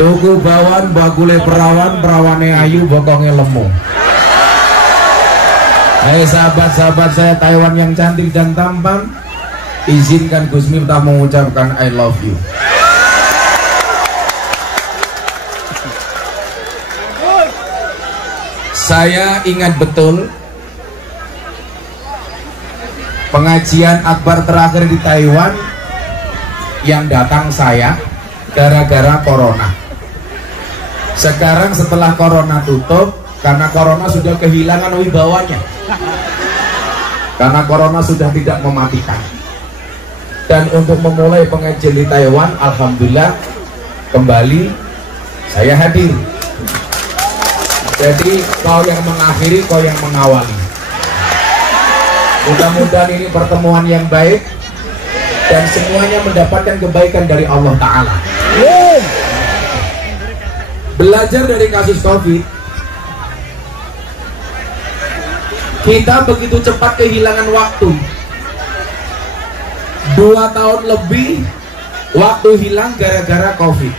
Tuku bawan bakule perawan, perawane ayu bokongnya lemu. Hai sahabat-sahabat saya Taiwan yang cantik dan tampan, izinkan Gus Miftah mengucapkan I love you. Saya ingat betul pengajian akbar terakhir di Taiwan yang datang saya gara-gara corona. Sekarang setelah corona tutup, karena corona sudah kehilangan wibawanya, karena corona sudah tidak mematikan. Dan untuk memulai pengajian di Taiwan, alhamdulillah kembali saya hadir. Jadi kau yang mengakhiri, kau yang mengawali. Mudah-mudahan ini pertemuan yang baik dan semuanya mendapatkan kebaikan dari Allah Ta'ala. Belajar dari kasus Covid, kita begitu cepat kehilangan waktu. 2 tahun lebih waktu hilang gara-gara Covid.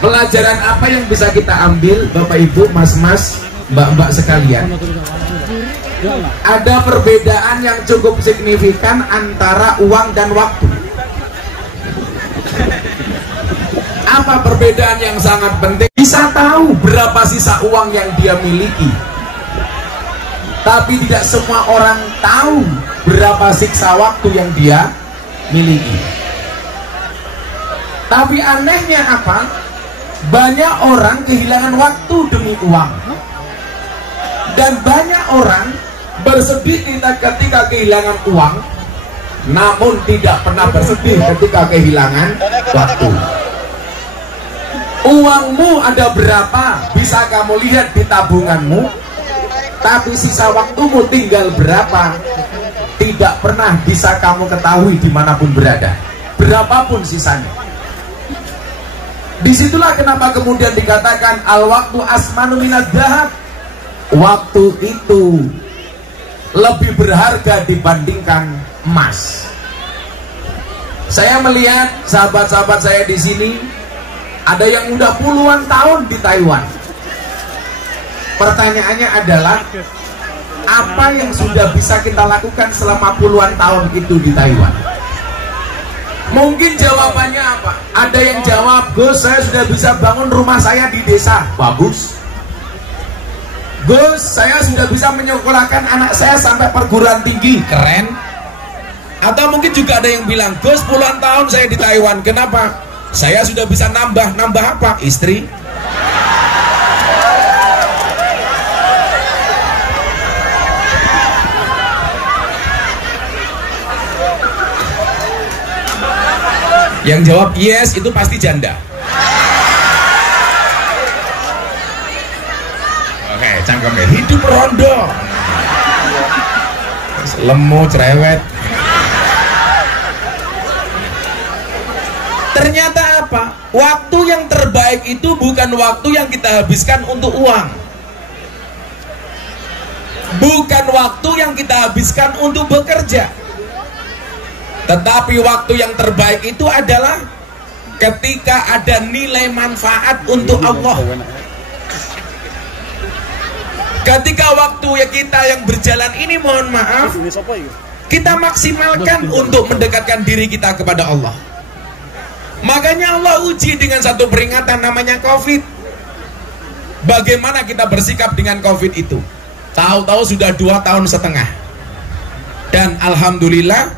Pelajaran apa yang bisa kita ambil, Bapak Ibu, Mas-mas, Mbak-mbak sekalian? Ada perbedaan yang cukup signifikan antara uang dan waktu. Apa perbedaan yang sangat penting? Bisa tahu berapa sisa uang yang dia miliki, tapi tidak semua orang tahu berapa siksa waktu yang dia miliki. Tapi anehnya apa? Banyak orang kehilangan waktu demi uang, dan banyak orang bersedih ketika kehilangan uang, namun tidak pernah bersedih ketika kehilangan waktu. Uangmu ada berapa bisa kamu lihat di tabunganmu, tapi sisa waktumu tinggal berapa tidak pernah bisa kamu ketahui dimanapun berada, berapapun sisanya. Disitulah kenapa kemudian dikatakan al-waktu asmanu minad dhahab. Waktu itu lebih berharga dibandingkan emas. Saya melihat sahabat-sahabat saya di sini, ada yang udah puluhan tahun di Taiwan. Pertanyaannya adalah, apa yang sudah bisa kita lakukan selama puluhan tahun itu di Taiwan? Mungkin jawabannya apa? Ada yang jawab, Gus, saya sudah bisa bangun rumah saya di desa. Bagus. Gus, saya sudah bisa menyekolahkan anak saya sampai perguruan tinggi. Keren. Atau mungkin juga ada yang bilang, Gus, puluhan tahun saya di Taiwan, kenapa? Saya sudah bisa nambah apa? Istri. Yang jawab yes itu pasti janda. Oke, cangkemnya hidup rondo, lemu cerewet. Ternyata apa? Waktu yang terbaik itu bukan waktu yang kita habiskan untuk uang, bukan waktu yang kita habiskan untuk bekerja. Tetapi waktu yang terbaik itu adalah ketika ada nilai manfaat untuk Allah. Ketika waktu ya kita yang berjalan ini, mohon maaf, kita maksimalkan untuk mendekatkan diri kita kepada Allah. Makanya Allah uji dengan satu peringatan namanya Covid. Bagaimana kita bersikap dengan Covid itu? Tahu-tahu sudah 2,5 tahun. Dan alhamdulillah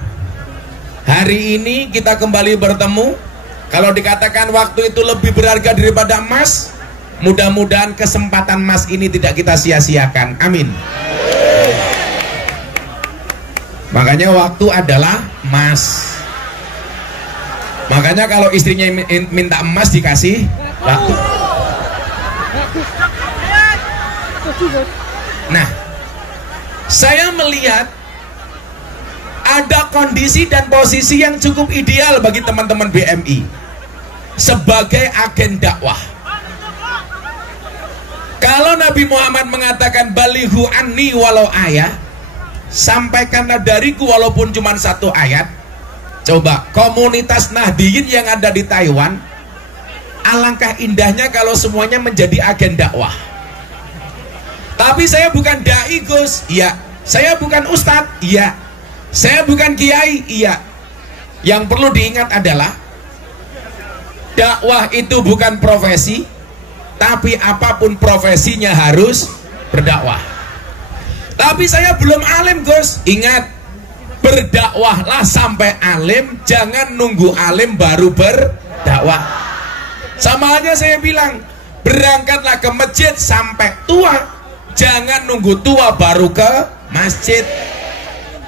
hari ini kita kembali bertemu. Kalau dikatakan waktu itu lebih berharga daripada emas, mudah-mudahan kesempatan emas ini tidak kita sia-siakan. Amin. Makanya waktu adalah emas. Makanya kalau istrinya minta emas dikasih waktu. Nah, saya melihat ada kondisi dan posisi yang cukup ideal bagi teman-teman BMI sebagai agen dakwah. Kalau Nabi Muhammad mengatakan balighu anni walau ayat, sampaikanlah dariku walaupun cuma 1 ayat. Coba komunitas Nahdiyin yang ada di Taiwan Alangkah indahnya kalau semuanya menjadi agen dakwah. Tapi saya bukan dai, Gus. Iya. Saya bukan ustadz. Iya. Saya bukan kiai. Iya. Yang perlu diingat adalah dakwah itu bukan profesi, tapi apapun profesinya harus berdakwah. Tapi saya belum alim, Gus. Ingat, berdakwahlah sampai alim, jangan nunggu alim baru berdakwah. Sama aja saya bilang, berangkatlah ke masjid sampai tua, jangan nunggu tua baru ke masjid.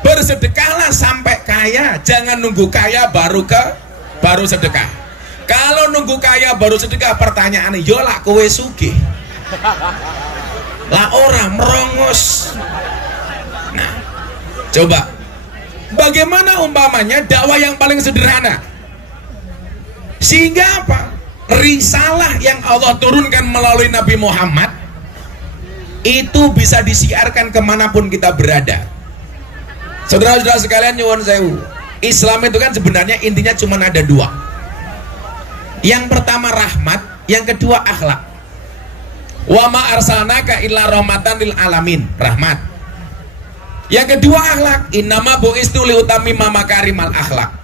Bersedekahlah sampai kaya, jangan nunggu kaya baru sedekah. Kalau nunggu kaya baru sedekah, pertanyaannya, yo lah kowe sugih lah orang merongos. Nah, coba bagaimana umpamanya dakwah yang paling sederhana, sehingga apa? Risalah yang Allah turunkan melalui Nabi Muhammad itu bisa disiarkan kemanapun kita berada. Saudara-saudara sekalian, nyuwun sewu, Islam itu kan sebenarnya intinya cuma ada dua. Yang pertama rahmat, yang kedua akhlak. Wa ma arsalnaka illa rahmatan lil alamin, rahmat. Yang kedua akhlak, innama bu'istu liutammima makarimal akhlak.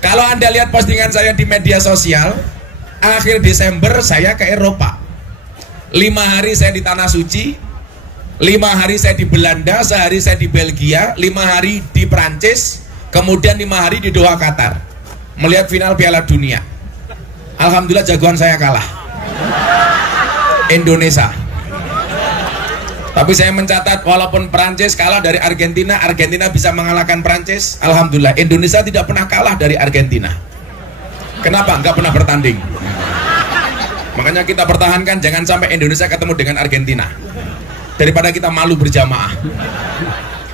Kalau Anda lihat postingan saya di media sosial, akhir Desember saya ke Eropa. 5 hari saya di Tanah Suci, 5 hari saya di Belanda, sehari saya di Belgia, 5 hari di Prancis, kemudian 5 hari di Doha, Qatar, melihat final Piala Dunia. Alhamdulillah jagoan saya kalah, Indonesia. Tapi saya mencatat, walaupun Prancis kalah dari Argentina, Argentina bisa mengalahkan Prancis. Alhamdulillah, Indonesia tidak pernah kalah dari Argentina. Kenapa? Nggak pernah bertanding. Makanya kita pertahankan, jangan sampai Indonesia ketemu dengan Argentina, daripada kita malu berjamaah.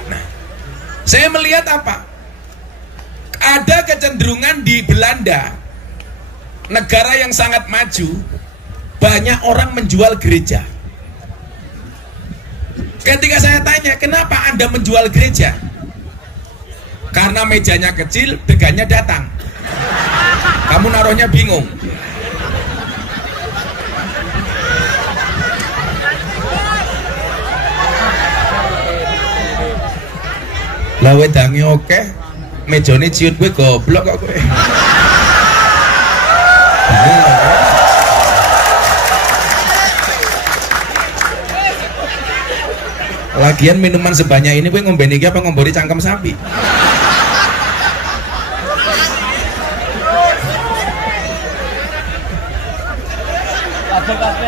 Nah, saya melihat apa? Ada kecenderungan di Belanda, negara yang sangat maju, banyak orang menjual gereja. Ketika saya tanya, kenapa Anda menjual gereja? Karena mejanya kecil, degannya datang. Kamu naruhnya bingung. Lah wedange oke, mejane ciut gue goblok kok kowe. Lagian minuman sebanyak ini gue ngombe iki apa ngombori cangkem sapi?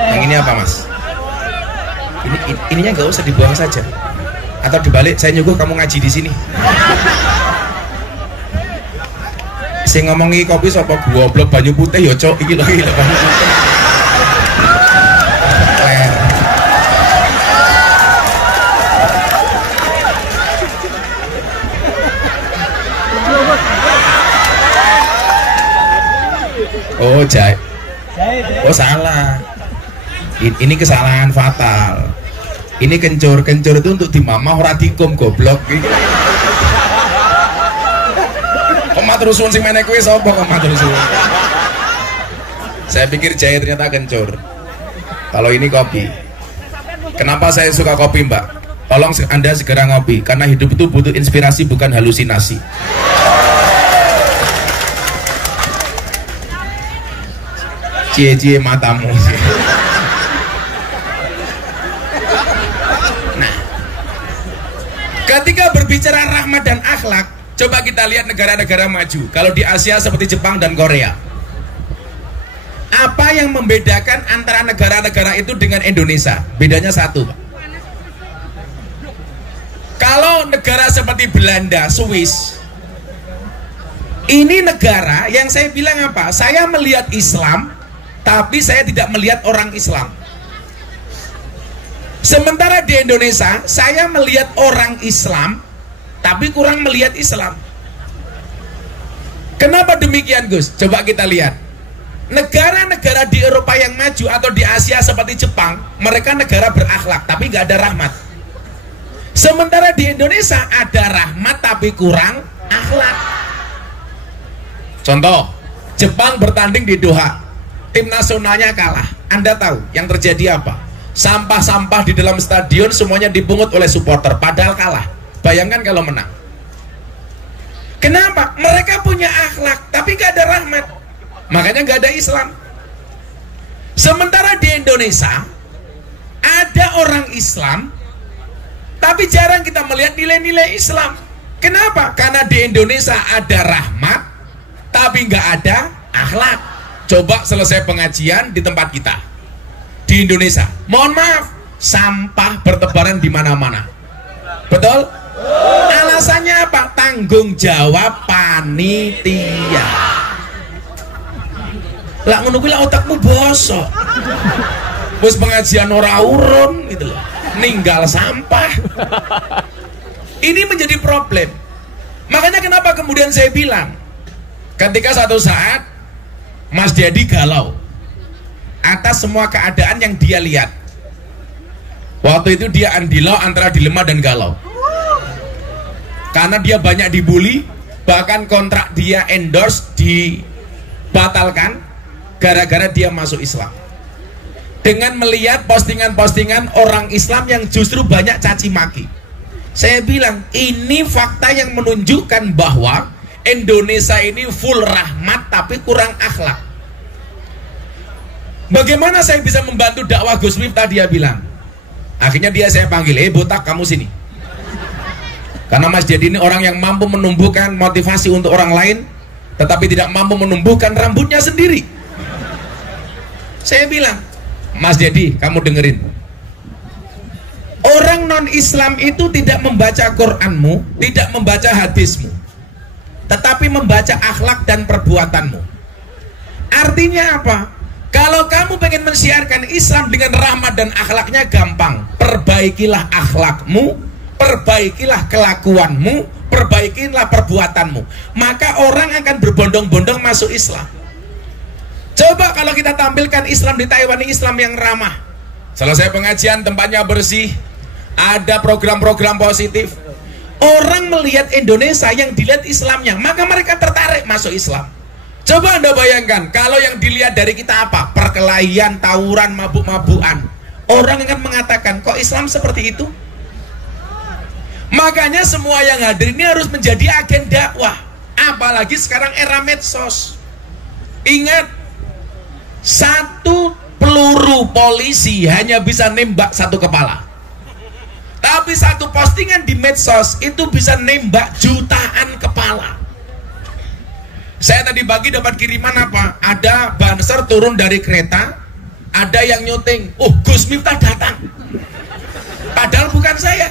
Yang ini apa, Mas? Ininya nggak usah dibuang saja. Atau dibalik, saya nyuguh kamu ngaji di sini. Saya ngomong iki kopi sapa goblok banyu putih ya cok iki lho banyu putih. Oh jahit. Oh salah. Ini kesalahan fatal. Ini kencur itu untuk dimamah ora dikum goblok. Komat rusun sing meneh kuwi sapa komat rusun? Saya pikir jahit, ternyata kencur. Kalau ini kopi. Kenapa saya suka kopi, Mbak? Tolong Anda segera ngopi, karena hidup itu butuh inspirasi bukan halusinasi. Cie-cie matamu. Nah, ketika berbicara rahmat dan akhlak, coba kita lihat negara-negara maju. Kalau di Asia seperti Jepang dan Korea, apa yang membedakan antara negara-negara itu dengan Indonesia? Bedanya satu, Pak. Kalau negara seperti Belanda, Swiss, ini negara yang saya bilang apa? Saya melihat Islam, tapi saya tidak melihat orang Islam. Sementara di Indonesia, saya melihat orang Islam, tapi kurang melihat Islam. Kenapa demikian, Gus? Coba kita lihat. Negara-negara di Eropa yang maju atau di Asia seperti Jepang, mereka negara berakhlak, tapi nggak ada rahmat. Sementara di Indonesia ada rahmat, tapi kurang akhlak. Contoh, Jepang bertanding di Doha, tim nasionalnya kalah. Anda tahu yang terjadi apa? Sampah-sampah di dalam stadion semuanya dipungut oleh supporter, padahal kalah. Bayangkan kalau menang. Kenapa? Mereka punya akhlak, tapi gak ada rahmat. Makanya gak ada Islam. Sementara di Indonesia ada orang Islam, tapi jarang kita melihat nilai-nilai Islam. Kenapa? Karena di Indonesia ada rahmat, tapi nggak ada akhlak. Coba selesai pengajian di tempat kita di Indonesia, mohon maaf, sampah bertebaran di mana-mana. Betul? Alasannya apa? Tanggung jawab panitia. Lah ngono kuwi otakmu bosok. Wis pengajian ora urun gitu loh. Ninggal sampah. Ini menjadi problem. Makanya kenapa kemudian saya bilang, ketika satu saat Mas Dedi galau atas semua keadaan yang dia lihat. Waktu itu dia andilau antara dilema dan galau. Karena dia banyak dibully, bahkan kontrak dia endorse dibatalkan gara-gara dia masuk Islam. Dengan melihat postingan-postingan orang Islam yang justru banyak caci maki. Saya bilang, ini fakta yang menunjukkan bahwa Indonesia ini full rahmat tapi kurang akhlak. Bagaimana saya bisa membantu dakwah Gus Miftah, dia bilang. Akhirnya saya panggil, botak kamu sini. Karena Mas Dedi ini orang yang mampu menumbuhkan motivasi untuk orang lain, tetapi tidak mampu menumbuhkan rambutnya sendiri. Saya bilang, Mas Dedi, kamu dengerin. Orang non-Islam itu tidak membaca Qur'anmu, tidak membaca hadismu, tetapi membaca akhlak dan perbuatanmu. Artinya apa? Kalau kamu pengen mensiarkan Islam dengan rahmat dan akhlaknya gampang. Perbaikilah akhlakmu, perbaikilah kelakuanmu, perbaikilah perbuatanmu. Maka orang akan berbondong-bondong masuk Islam. Coba kalau kita tampilkan Islam di Taiwan, Islam yang ramah. Selesai pengajian tempatnya bersih, ada program-program positif. Orang melihat Indonesia yang dilihat Islamnya, maka mereka tertarik masuk Islam. Coba Anda bayangkan, kalau yang dilihat dari kita apa? Perkelahian, tawuran, mabuk-mabukan. Orang akan mengatakan, kok Islam seperti itu? Makanya semua yang hadir ini harus menjadi agen dakwah. Apalagi sekarang era medsos. Ingat, satu peluru polisi hanya bisa nembak satu kepala. Tapi satu postingan di medsos itu bisa nembak jutaan kepala. Saya tadi pagi dapat kiriman apa? Ada banser turun dari kereta, ada yang nyuting, oh Gus Miftah datang. Padahal bukan saya.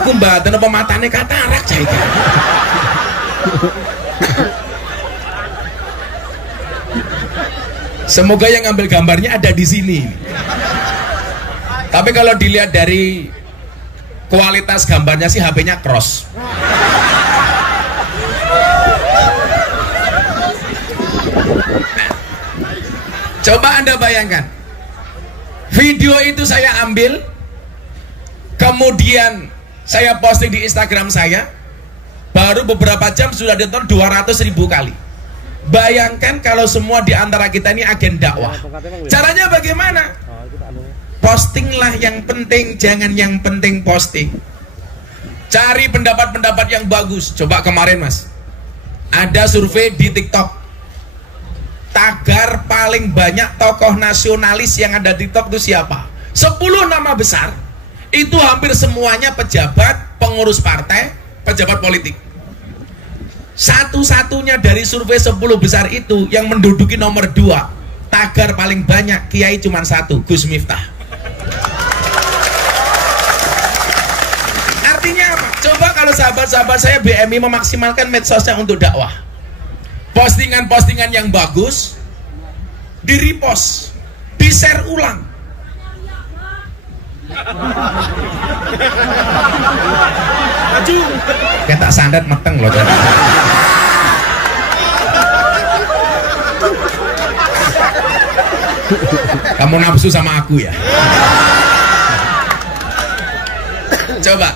Aku mbaten apa matane katarak jaika. Semoga yang ngambil gambarnya ada di sini. Tapi kalau dilihat dari kualitas gambarnya sih HP-nya cross. Coba Anda bayangkan, video itu saya ambil, kemudian saya posting di Instagram saya, baru beberapa jam sudah ditonton 200.000 kali. Bayangkan kalau semua di antara kita ini agen dakwah. Caranya bagaimana? Postinglah yang penting, jangan yang penting posting. Cari pendapat-pendapat yang bagus. Coba kemarin Mas, ada survei di TikTok. Tagar paling banyak tokoh nasionalis yang ada di TikTok itu siapa? 10 nama besar. Itu hampir semuanya pejabat, pengurus partai, pejabat politik. Satu-satunya dari survei 10 besar itu yang menduduki nomor 2. Tagar paling banyak kiai cuma 1, Gus Miftah. Artinya apa? Coba kalau sahabat-sahabat saya BMI memaksimalkan medsosnya untuk dakwah. Postingan-postingan yang bagus di repost, di share ulang. Kita sandat meteng loh. Kamu nafsu sama aku ya? Coba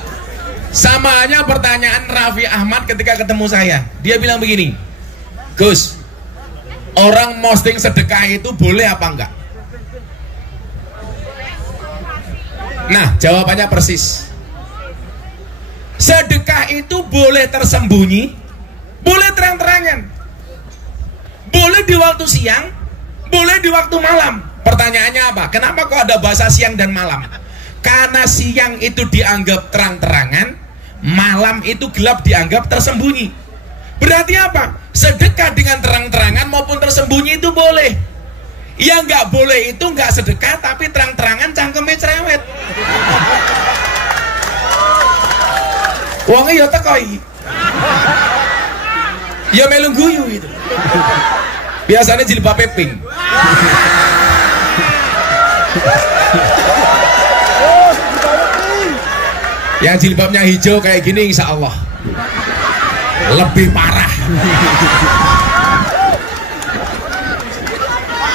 Sama hanya pertanyaan Raffi Ahmad ketika ketemu saya. Dia bilang begini, Gus, orang posting sedekah itu boleh apa enggak? Nah, jawabannya persis. Sedekah itu boleh tersembunyi, boleh terang-terangan, boleh di waktu siang, boleh di waktu malam. Pertanyaannya apa? Kenapa kok ada bahasa siang dan malam? Karena siang itu dianggap terang-terangan, malam itu gelap dianggap tersembunyi. Berarti apa? Sedekah dengan terang-terangan maupun tersembunyi itu boleh. Yang nggak boleh itu nggak sedekah tapi terang-terangan cangkeme cerewet. Wongnya ya tekoi, ya melu guyu gitu. Biasanya jilbab pink. Yang jilbabnya hijau kayak gini insya Allah lebih parah.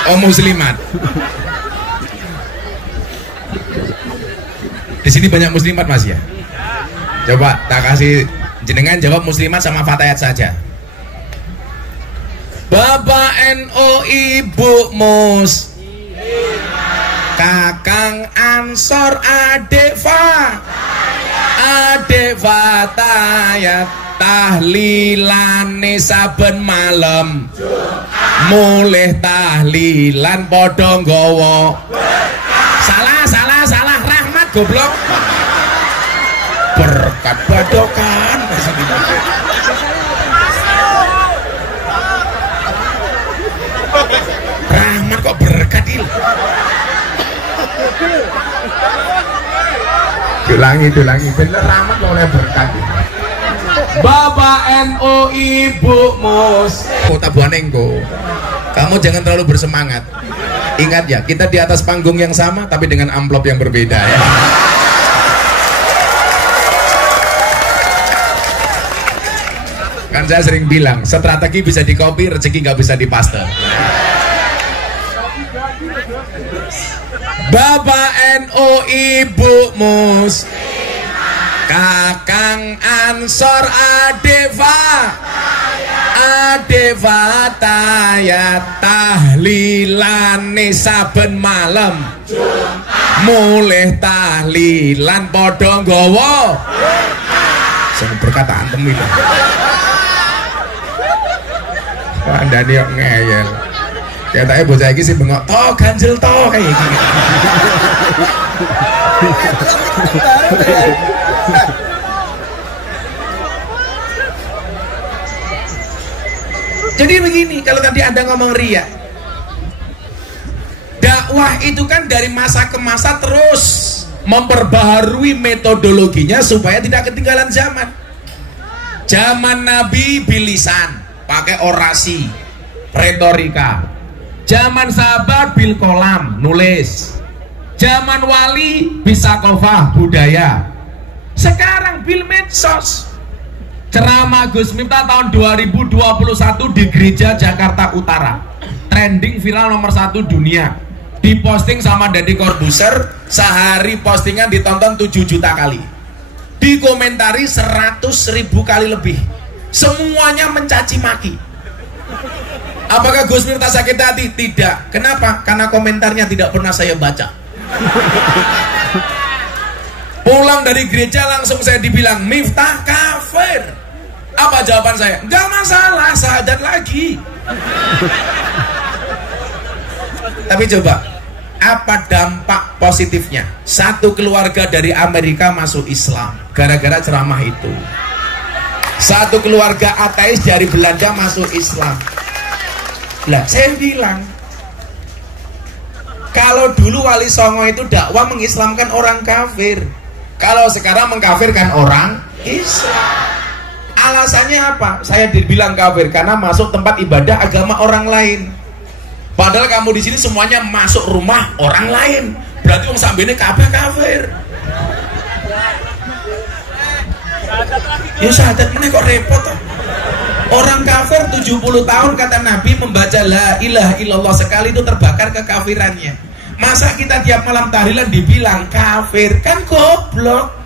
Oh muslimat. Di sini banyak muslimat Mas ya. Coba tak kasih jenengan jawab muslimat sama fatayat saja. Bapak NU Ibu Mus, Kakang Ansor Adek Fatayat tahlilane saben malam. Mulih tahlilan padha nggawa. Salah Rahmat goblok. Berkat badokan. Rahmat kok berkat il. Dulangi bener Rahmat oleh berkat. Bapak NU Ibu Mus, tabuanengko. Kamu jangan terlalu bersemangat. Ingat ya, kita di atas panggung yang sama tapi dengan amplop yang berbeda ya. Kan saya sering bilang, strategi bisa di copy, rezeki nggak bisa dipaste. Bapak NU Ibu Mus, Kakang Ansor Adeva tayat tahlilane saben malam. Mulih tahlilan padha nggawa. Sing perkataan temu itu. Andane yo ngeyel. Ketake bocah iki sing bengok, "To ganjel to" kayak iki. Jadi begini, kalau tadi Anda ngomong riya, dakwah itu kan dari masa ke masa terus memperbaharui metodologinya supaya tidak ketinggalan zaman. Zaman Nabi bilisan, pakai orasi, retorika. Zaman sahabat bil kolam, nulis. Zaman wali bisa kofah, budaya. Sekarang bil medsos. Ceramah Gus Miftah tahun 2021 di Gereja Jakarta Utara, trending viral nomor 1 dunia. Diposting sama Deddy Corbuzier, sehari postingan ditonton 7 juta kali. Dikomentari 100.000 kali lebih. Semuanya mencaci maki. Apakah Gus Miftah sakit hati? Tidak. Kenapa? Karena komentarnya tidak pernah saya baca. Pulang dari gereja langsung saya dibilang, Miftah kafir. Apa jawaban saya? Enggak masalah, syahadat lagi. Tapi coba, apa dampak positifnya? Satu keluarga dari Amerika masuk Islam gara-gara ceramah itu. Satu keluarga ateis dari Belanda masuk Islam. Lah, saya bilang, kalau dulu Wali Songo itu dakwah mengislamkan orang kafir, kalau sekarang mengkafirkan orang Islam. Alasannya apa? Saya dibilang kafir karena masuk tempat ibadah agama orang lain. Padahal kamu di sini semuanya masuk rumah orang lain. Berarti wong sambene kabeh kafir. Ya syahadat meneh kok repot. Orang kafir 70 tahun kata Nabi membaca la ilaha illallah sekali itu terbakar kekafirannya. Masa kita tiap malam tahlilan dibilang kafir? Kan goblok.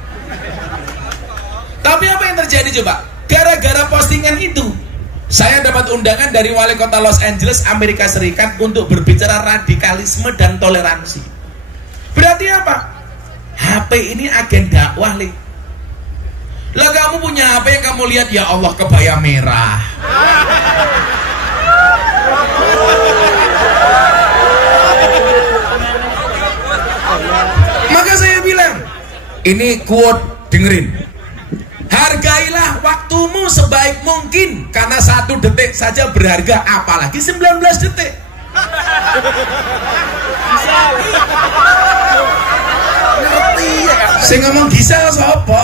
Tapi apa yang terjadi coba? Gara-gara postingan itu, saya dapat undangan dari wali kota Los Angeles, Amerika Serikat untuk berbicara radikalisme dan toleransi. Berarti apa? HP ini agen dakwah, Le. Lah kamu punya HP yang kamu lihat, ya Allah, kebaya merah. Maka saya bilang, ini quote, dengerin. Hargailah waktumu sebaik mungkin, karena 1 detik saja berharga, apalagi 19 detik. Ngerti ya? Saya ngomong Gisel sopo?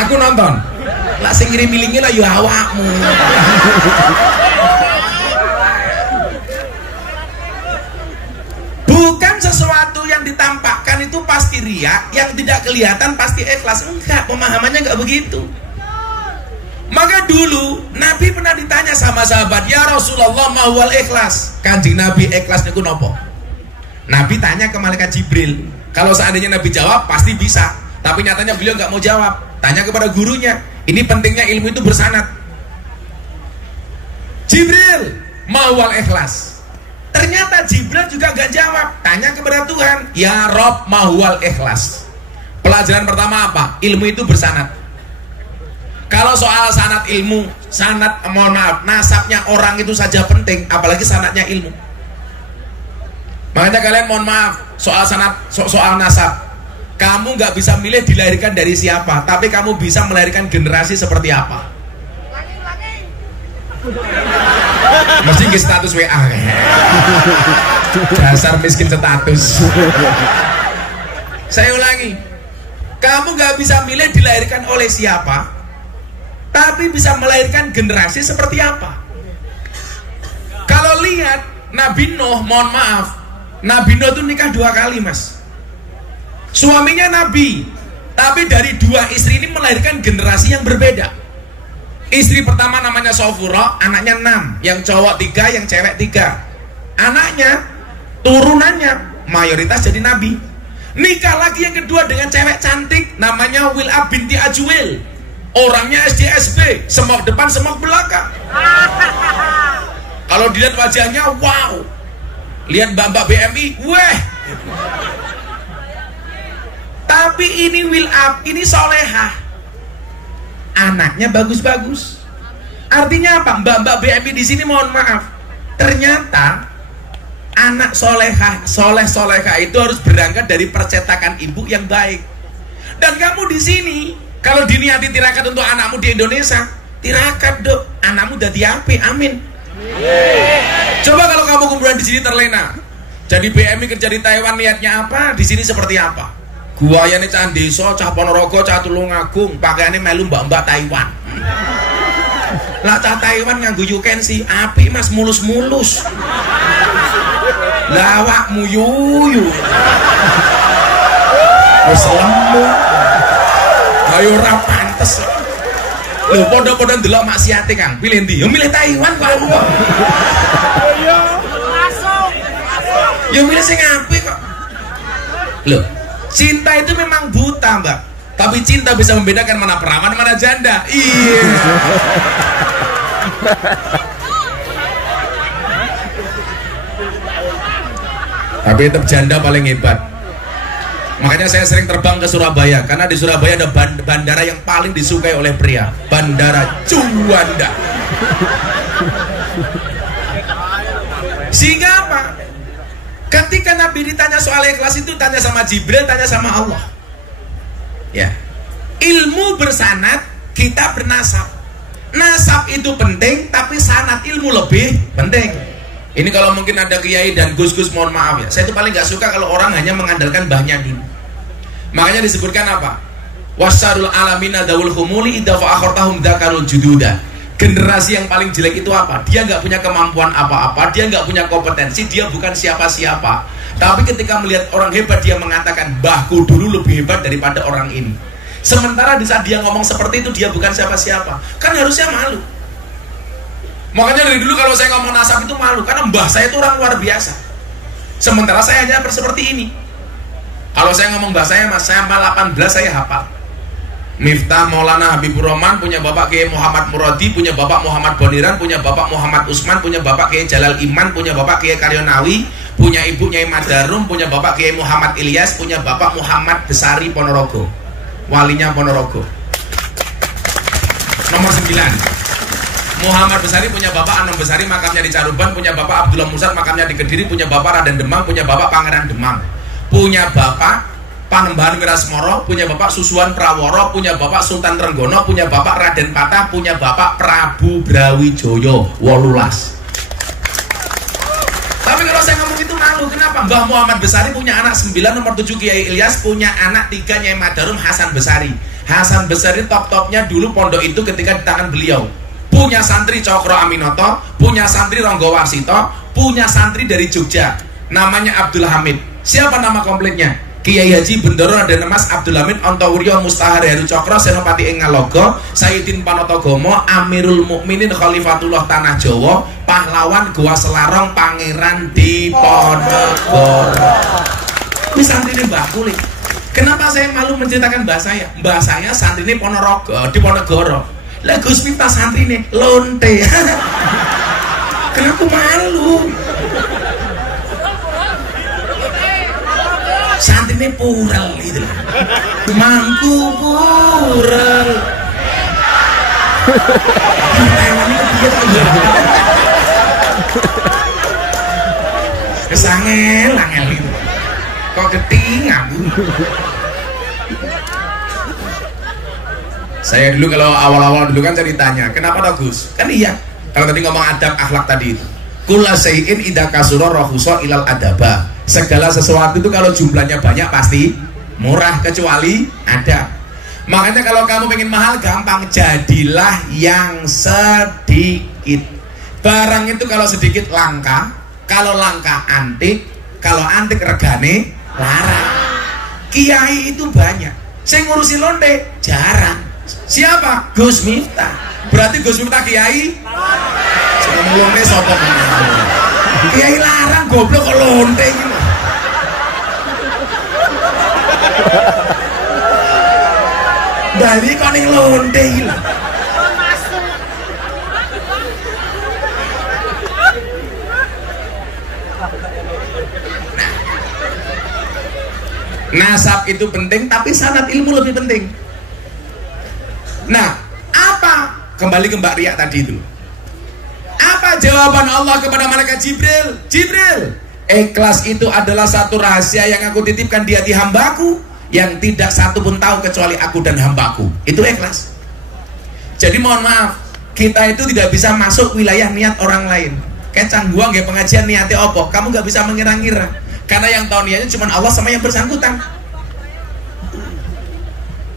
Aku nonton. Lah sing ngirim-ngiringi lah ya awakmu. Bukan sesuatu yang ditampakkan itu pasti riya, yang tidak kelihatan pasti ikhlas. Enggak, pemahamannya enggak begitu. Maka dulu Nabi pernah ditanya sama sahabat, ya Rasulullah, mahwal ikhlas. Kanjeng Nabi, ikhlas niku nopo? Nabi tanya ke malaikat Jibril. Kalau seandainya Nabi jawab pasti bisa, tapi nyatanya beliau nggak mau jawab. Tanya kepada gurunya. Ini pentingnya ilmu itu bersanad. Jibril, mahwal ikhlas. Ternyata Jibril juga gak jawab. Tanya kepada Tuhan, ya Rob, mahwal ikhlas. Pelajaran pertama apa? Ilmu itu bersanad. Kalau soal sanad ilmu, sanad, mohon maaf, nasabnya orang itu saja penting, apalagi sanadnya ilmu. Makanya kalian mohon maaf, soal sanad, soal nasab, kamu gak bisa milih dilahirkan dari siapa, tapi kamu bisa melahirkan generasi seperti apa. Mesti ke status WA. Dasar miskin status. Saya ulangi, kamu gak bisa milih dilahirkan oleh siapa, tapi bisa melahirkan generasi seperti apa. Kalau lihat Nabi Nuh, mohon maaf, Nabi Nuh itu nikah 2 kali, Mas. Suaminya Nabi, tapi dari 2 istri ini melahirkan generasi yang berbeda. Istri pertama namanya Sofura, anaknya 6, yang cowok 3, yang cewek 3. Anaknya, turunannya mayoritas jadi Nabi. Nikah lagi yang kedua dengan cewek cantik, namanya Wil'ab binti Ajwil. Orangnya SDSB, semok depan semok belakang. Kalau dilihat wajahnya, wow. Lihat mbak-mbak BMI, weh. Tapi ini Wil'ab, ini solehah. Anaknya bagus-bagus. Artinya apa? Mbak-mbak BMI di sini mohon maaf. Ternyata anak solehah itu harus berangkat dari percetakan ibu yang baik. Dan kamu di sini, kalau diniati tirakat untuk anakmu di Indonesia, tirakat dok, anakmu dadi api, amin. Coba kalau kamu kemudian di sini terlena, jadi BMI kerja di Taiwan, niatnya apa? Di sini seperti apa? Guayane cah desa, cah Ponorogo, cah Tulungagung, pakaiannya melu mbak-mbak Taiwan. Lah cah Taiwan nganggo yukensi, api Mas, mulus-mulus. Lah awakmu yuyu. Wis lemu. Ayo ora pantes. Lho padha-padha ndelok maksiate Kang, pilih ndi? Ya milih Taiwan kok aku kok. Iya. Langsung. Ya milih sing apik kok. Loh, cinta itu memang buta, Mbak. Tapi cinta bisa membedakan mana perawan, mana janda. Iya. Tapi tetap janda paling hebat. Makanya saya sering terbang ke Surabaya, karena di Surabaya ada bandara yang paling disukai oleh pria, Bandara Juanda. Sehingga apa? Ketika Nabi ditanya soal ikhlas itu, tanya sama Jibril, tanya sama Allah. Ya, ilmu bersanad, kita bernasab. Nasab itu penting, tapi sanad ilmu lebih penting. Ini kalau mungkin ada kiai dan gus-gus, mohon maaf ya, saya itu paling gak suka kalau orang hanya mengandalkan mbahnya dulu. Makanya disebutkan apa? Wasarul alamina dawul humuli idza fa'akhartahum dzakarul jududa. Generasi yang paling jelek itu apa? Dia nggak punya kemampuan apa-apa, dia nggak punya kompetensi, dia bukan siapa-siapa. Tapi ketika melihat orang hebat, dia mengatakan, bahku dulu lebih hebat daripada orang ini. Sementara di saat dia ngomong seperti itu, dia bukan siapa-siapa. Kan harusnya malu. Makanya dari dulu kalau saya ngomong nasab itu malu, karena mbah saya itu orang luar biasa. Sementara saya hanya seperti ini. Kalau saya ngomong bahasanya mas, saya 18 saya hafal. Miftah Maulana Habibur Rahman, punya Bapak Kiai Muhammad Muradi, punya Bapak Muhammad Boniran, punya Bapak Muhammad Usman, punya Bapak Kiai Jalal Iman, punya Bapak Kiai Karyonawi, punya Ibu Nyai Madarum, punya Bapak Kiai Muhammad Ilyas, punya Bapak Muhammad Besari Ponorogo, walinya Ponorogo. Nomor 9, Muhammad Besari punya Bapak Anom Besari, makamnya di Caruban, punya Bapak Abdullah Musad, makamnya di Kediri, punya Bapak Raden Demang, punya Bapak Pangeran Demang, punya Bapak Panembahan Wirasmoro, punya Bapak Susuan Praworo, punya Bapak Sultan Trenggono, punya Bapak Raden Patah, punya Bapak Prabu Brawijoyo 18. Tapi kalau saya ngomong itu malu, kenapa? Mbah Muhammad Besari punya anak 9, nomor 7 Kiai Ilyas, punya anak 3 Nyai Madarum Hasan Besari. Hasan Besari top-topnya dulu pondok itu ketika di tangan beliau. Punya santri Cokro Aminoto, punya santri Ronggo Warsito, punya santri dari Jogja, namanya Abdul Hamid. Siapa nama komplitnya? Kiai Haji Bendoro Raden Mas Abdul Hamid Ontowuryo Mustahar Heru Cokro Senopati ing Ngalogo Sayyidin Panotogomo Amirul Mukminin Khalifatullah Tanah Jawa pahlawan Goa Selarong Pangeran Diponegoro. Ini santri ini Mbah Kulit. Kenapa saya malu menceritakan mbah saya? Mbah saya santri ini Ponorogo Diponegoro. Lah Gus Miftah santri ini lonte. Kenapa malu? Santri ini pural gitu, mangku pural. Kesangel, angel gitu. Kok keting aku? Saya dulu kalau awal-awal dulu kan ceritanya, kenapa Gus? Kan iya. Kalau tadi ngomong adab akhlak tadi itu. Kula sayin idza kasura rahusa ilal adaba. Segala sesuatu itu kalau jumlahnya banyak pasti murah kecuali ada. Makanya kalau kamu pengen mahal gampang, jadilah yang sedikit. Barang itu kalau sedikit langka, kalau langka antik, kalau antik regane larang. Kiai itu banyak, saya ngurusi lonte jarang. Siapa? Gus Miftah. Berarti Gus Miftah kiai? Ngomong lonte sapa? Kiai larang goblok kok lonte iki. Dari kok ning lonte iki lho. Nasab itu penting, tapi sanad ilmu lebih penting. Nah, apa? Kembali ke Mbak Ria tadi itu. Apa jawaban Allah kepada malaikat Jibril? Jibril, ikhlas itu adalah satu rahasia yang aku titipkan di hati hambaku, yang tidak satu pun tahu kecuali aku dan hambaku. Itu ikhlas. Jadi mohon maaf, kita itu tidak bisa masuk wilayah niat orang lain. Kecang gua nggak pengajian niatnya opo, kamu nggak bisa mengira-ngira. Karena yang tahu niatnya cuma Allah sama yang bersangkutan.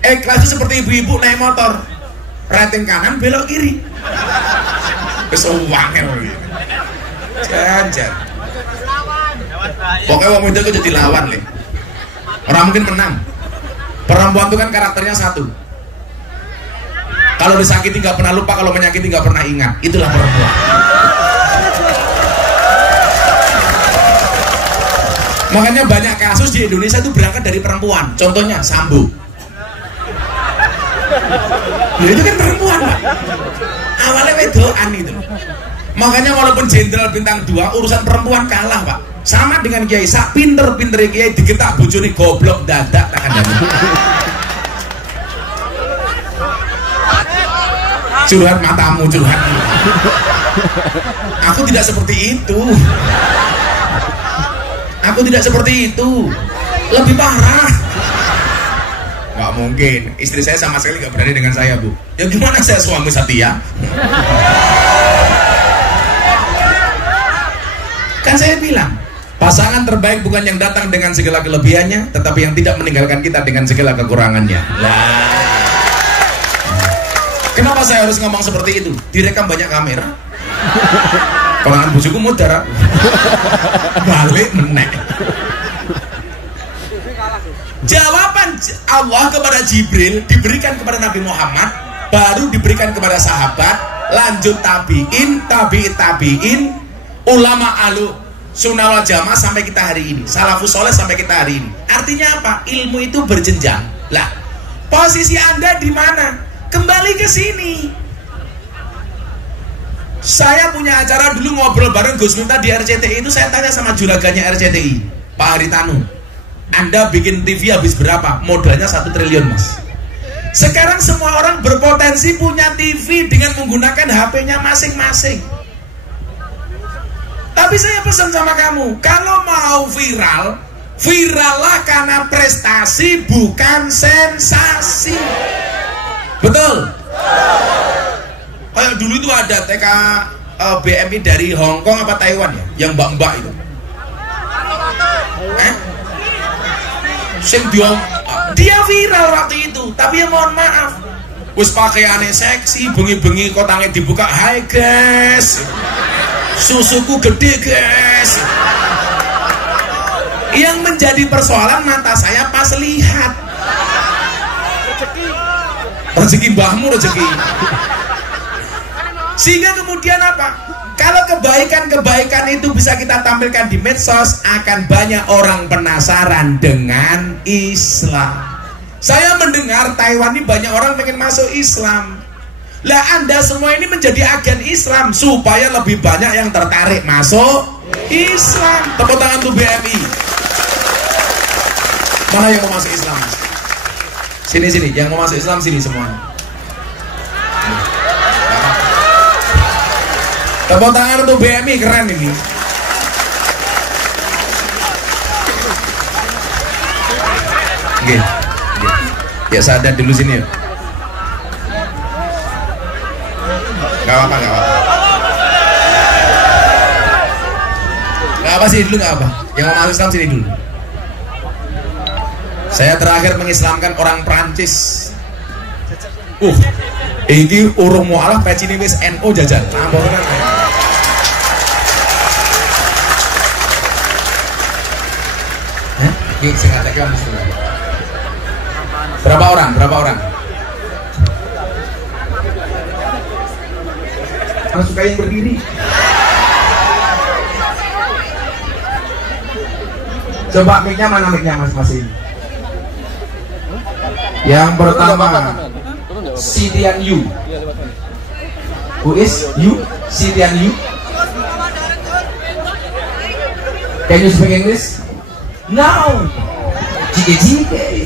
Ikhlas itu seperti ibu-ibu naik motor, rating kanan belok kiri. Kesuwangan gitu. Jangan. Pokoknya wong itu jadi lawan nih. Orang mungkin menang. Perempuan itu kan karakternya satu. Kalau disakiti nggak pernah lupa, kalau menyakiti nggak pernah ingat. Itulah perempuan. Makanya banyak kasus di Indonesia itu berangkat dari perempuan. Contohnya Sambo. Ya itu kan perempuan, Pak. Awalnya wedoan itu. Makanya walaupun jenderal bintang 2, urusan perempuan kalah, Pak. Sama dengan Kiai, sak pinter-pinter Kiai digetak bojone goblok dadak tak kandhani. Curhat matamu, curhat. Aku tidak seperti itu. Aku tidak seperti itu. Lebih parah. Gak mungkin. Istri saya sama sekali gak berani dengan saya, Bu. Ya gimana saya suami setia? Kan saya bilang, pasangan terbaik bukan yang datang dengan segala kelebihannya, tetapi yang tidak meninggalkan kita dengan segala kekurangannya. Kenapa saya harus ngomong seperti itu? Direkam banyak kamera. Kalangan bujuku mudara. Balik menek. Jawaban Allah kepada Jibril diberikan kepada Nabi Muhammad, baru diberikan kepada sahabat, lanjut tabiin, tabi'in, ulama ahlu Sunnah wal Jamaah sampai kita hari ini, salafus soleh sampai kita hari ini. Artinya apa? Ilmu itu berjenjang. Lah, posisi Anda di mana? Kembali ke sini. Saya punya acara dulu ngobrol bareng Gus Miftah di RCTI itu, saya tanya sama juraganya RCTI, Pak Haritanu, Anda bikin TV habis berapa? Modalnya 1 triliun mas. Sekarang semua orang berpotensi punya TV dengan menggunakan HP-nya masing-masing. Tapi saya pesan sama kamu, kalau mau viral, virallah karena prestasi bukan sensasi. Betul? Kayak dulu itu ada TK BMI dari Hong Kong apa Taiwan ya, yang mbak-mbak itu. Dia viral waktu itu, tapi ya mohon maaf, wis pakaiannya seksi, bengi-bengi kotangnya dibuka, hai guys, susuku gede guys. Yang menjadi persoalan mata saya pas lihat. Rezeki mbahmu rezeki. Sehingga kemudian apa? Kalau kebaikan-kebaikan itu bisa kita tampilkan di medsos, akan banyak orang penasaran dengan Islam. Saya mendengar Taiwan ini banyak orang pengen masuk Islam. Lah Anda semua ini menjadi agen Islam supaya lebih banyak yang tertarik masuk Islam. Tepuk tangan untuk BMI. Mana yang mau masuk Islam? Sini, yang mau masuk Islam sini semuanya. Tepuk tangan untuk BMI, keren ini. Oke. Ya sadar dulu sini ya. Gak apa-apa. Gak apa sih dulu, gak apa. Yang mau masuk Islam sini dulu. Saya terakhir mengislamkan orang Prancis. Iki urung mualaf pecine wis NU jajan. Iki sing ngajak kamu Berapa orang? Karena suka yang berdiri. Coba mic-nya mana mic-nya masing-masing. Yang pertama Sitian Yu. Who is you? Sitian Yu. Can you speak English? No. Jike.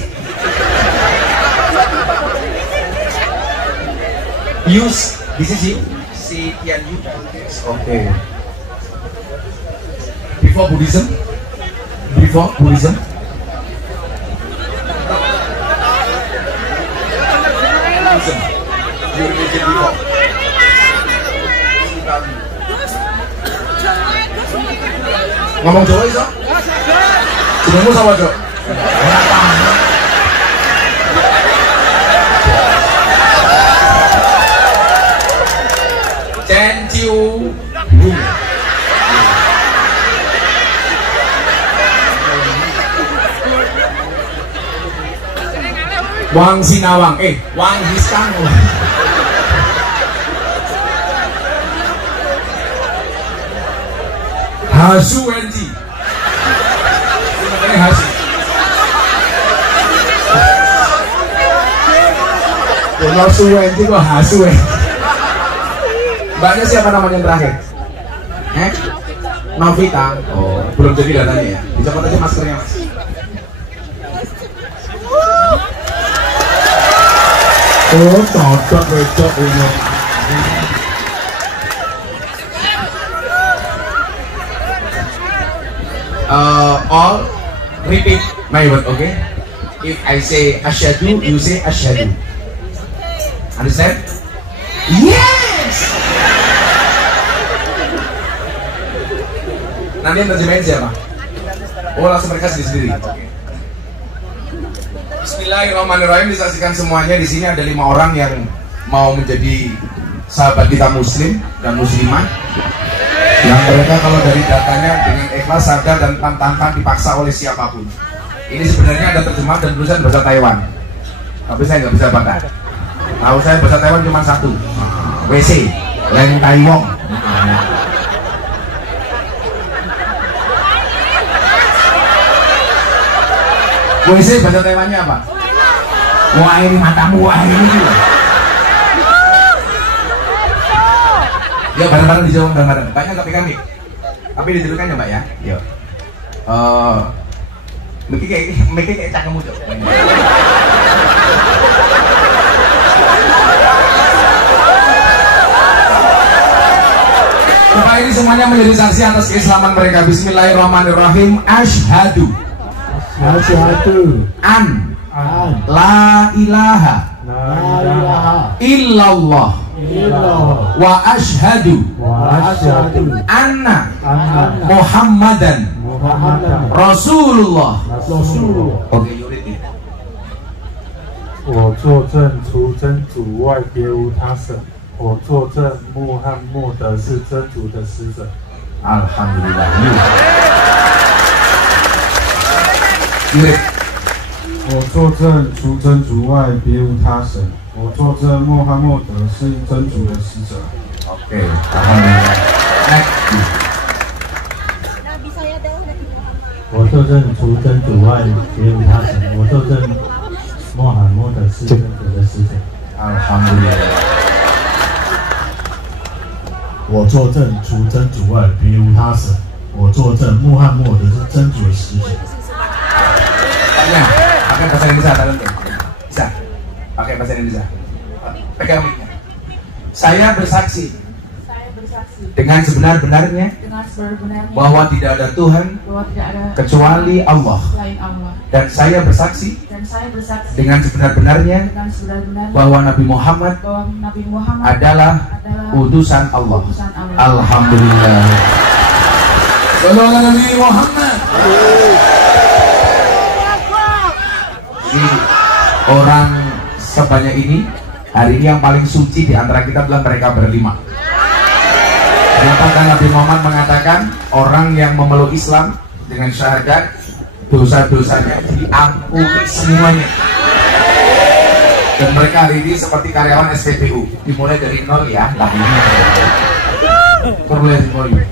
Use. This is you. Sitian Yu. Okay. Before Buddhism. Ngomong Jawa iso? Jenengmu sama Jok? Chen Chiu Hu. Wang Sinawang, Wang Hiskang. Hasu Wenji. Ini Hasu. Hasu Wenji kok Hasu Mbaknya siapa namanya yang terakhir? Novita. Oh, belum jadi datanya ya. Dicopot aja maskernya mas. Oh, cocok wedok ini. All repeat my word, okay? If I say asyhadu, you say asyhadu. Understand? Yes. Nanti yang terjemahin siapa? Oh, langsung mereka sendiri. Okay. Bismillahirrahmanirrahim. Disaksikan semuanya di sini ada 5 orang yang mau menjadi sahabat kita muslim dan muslimah, yang mereka kalau dari datanya dengan ikhlas, sadar dan tanpa dipaksa oleh siapapun. Ini sebenarnya ada terjemah dan tulisan bahasa Taiwan, tapi saya nggak bisa baca. Tahu saya bahasa Taiwan cuma satu, WC, Leng Taiwong. WC bahasa Taiwannya apa? Wah ini matamu, wah ini. Ya bareng-bareng dijawab bareng-bareng. Mbaknya nggak pegang nih, tapi didulukan ya mbak ya. Yuk. Mikir kayak cangkemmu cok. Bapak ini semuanya menjadi saksi atas keislaman mereka. Bismillahirrahmanirrahim. Asyhadu an la ilaha illallah wa asyhadu anna Muhammadan Rasulullah. Oke, Yurid nih. 我作证，除真主外，别无他神。我作证，穆罕默德是真主的使者。Alhamdulillah. Yurid. 我作证，除真主外，别无他神。我作证，穆罕默德是真主的使者。Oke, alhamdulillah. Next. 我作证，除真主外，别无他神。我作证，穆罕默德是真主的使者。Alhamdulillah. 我作证，除真主外，别无他神。我作证，穆罕默德是真主的使者。Pakai bahasa Indonesia, bisa? Pakai bahasa Indonesia. Pegang mic-nya. Saya bersaksi dengan sebenar-benarnya bahwa tidak ada Tuhan kecuali Allah. Dan saya bersaksi dengan sebenar-benarnya bahwa Nabi Muhammad adalah utusan Allah. Alhamdulillah. Sallallahu Nabi Muhammad. Jadi orang sebanyak ini hari ini yang paling suci di antara kita adalah mereka berlima. Kenapa? Karena Nabi Muhammad mengatakan orang yang memeluk Islam dengan syahadat dosa-dosanya diampuni semuanya. Dan mereka hari ini seperti karyawan SPBU, dimulai dari nol ya, lah ini. Perlu dimulai.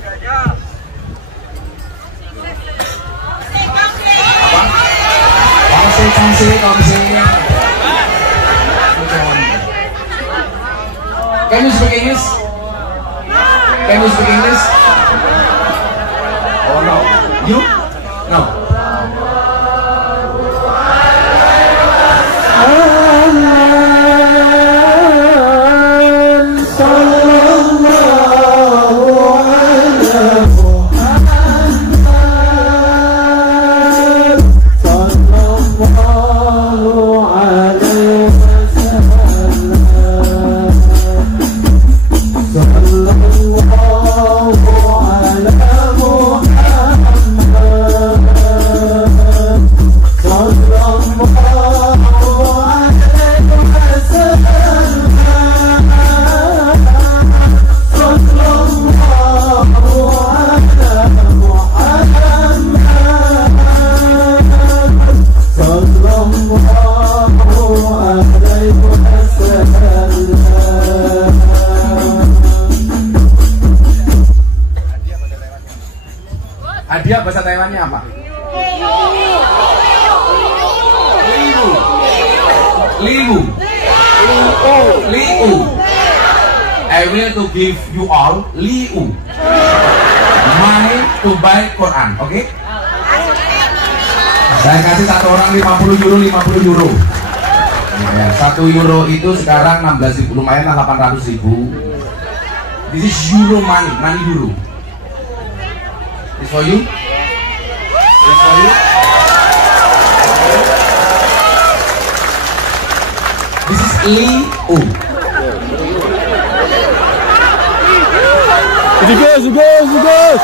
Kongsi. Can you speak English? Can you speak English? Oh no. You? No. Hadiah bahasa Taiwannya apa? Liu. I will to give you all liu. Money to buy Quran, oke? Okay? Saya kasih satu orang 50 euro. Ya, 1 euro itu sekarang 16.000, lumayan lah 800.000. This is euro money dulu. This for you. This for you. This is Liu. Bagus.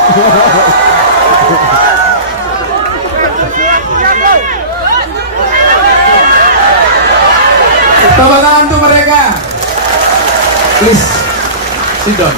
Tepuk tangan untuk mereka. Please sit down.